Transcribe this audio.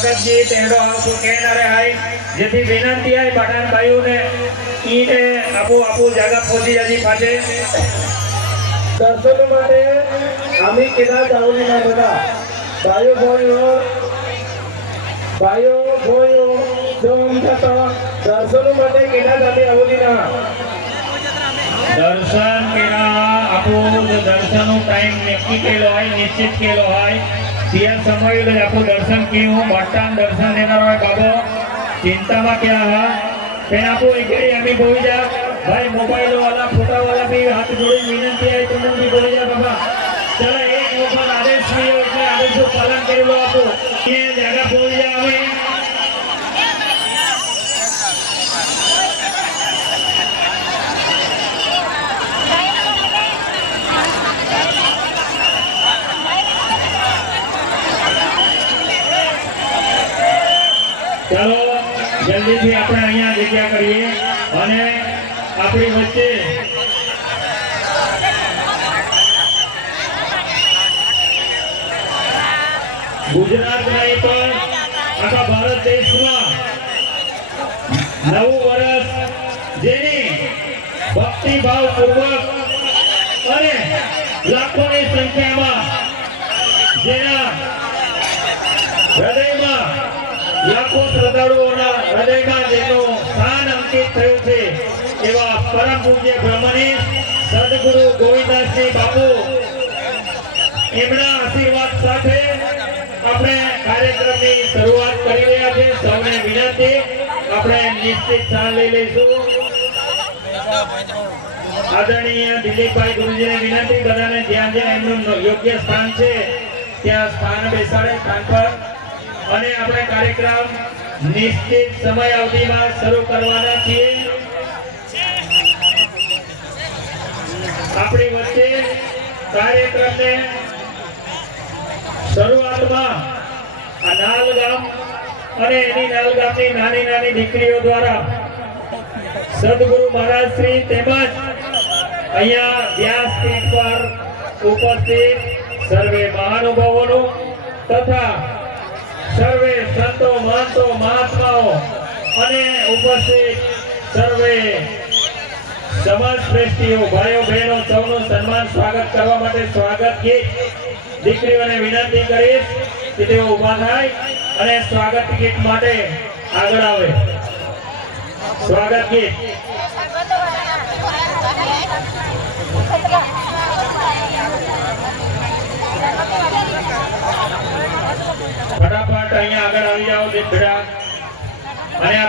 स्वागत गीत एडो आपको कहनारे हाय जेथी विनंती है पठाण भाईओ ने ईने आपो आपो जागा पहुंची जाजी पाछे दर्शन माटे आम्ही केदा जाऊनी ना बघा भाईओ भोयो जो आमचा दर्शन माटे केदा जाती आवली ना दर्शन केला आपो दर्शन टाइम नक्की केलो है निश्चित केलो है त्या समय आपो दर्शन कियो भट्टान दर्शन देनार है बाबो चिंता में क्या है पेन आपो एक आम्ही बोई जा भाई मोबाइल वाला फोटो वाला भी हाथ जोड़ी विनंती है तुम भी बोई जा बाबा चला एक वक्त आदेश लियो એટલે આદેશનું પાલન કરી લો આપો ये जगह बोई जा हमें चलो जल्दी थी अपने अहिया जग्या करिए અને આપણી વચ્ચે ગુજરાત નહીં પણ આખા ભારત દેશમાં નવું વર્ષ જેની ભક્તિભાવ પૂર્વક અને લાખોની સંખ્યામાં જેના હૃદયમાં लाखों श्रद्धालुओं हृदय में जेनो स्थान अंकित थयो छे एवा परम पूज्य ब्रह्मनीश सद्गुरु गोविंददास जी बापू एमना आशीर्वाद साथे अपने कार्यक्रम की शुरुआत करी रह्या छे सौने विनंती अपने निश्चित स्थान लई लईशुं आदरणीय दिलीप भाई गुरुजी ने विनंती बधाने ज्यां ज्यां एमनुं योग्य स्थान छे त्यां स्थान बेसाडे स्थान पर અને આપણે કાર્યક્રમ નિશ્ચિત સમય અવધિમાં શરૂ કરવાના છીએ આપણી વચ્ચે કાર્યક્રમને શરૂઆતમાં આ નાલ ગામ અને એની નાલ ગામની નાની નાની દીકરીઓ દ્વારા સદગુરુ મહારાજ શ્રી તેમજ અહીંયા વ્યાસપીઠ પર ઉપસ્થિત સર્વે મહાનુભાવોનું તથા सर्वे संतो महंतो महात्माओं अने उपस्थित सर्वे समाज श्रेष्ठीओ भाईओ बहनों सौनो सम्मान स्वागत करवा माटे स्वागत गीत दीकरीओने विनंती करीश कि तेओ उभा थाय अने स्वागत गीत माटे आगळ आवे स्वागत गीत फटाफट अहीं आगळ आवी जाओ जे भेड़ा अने आ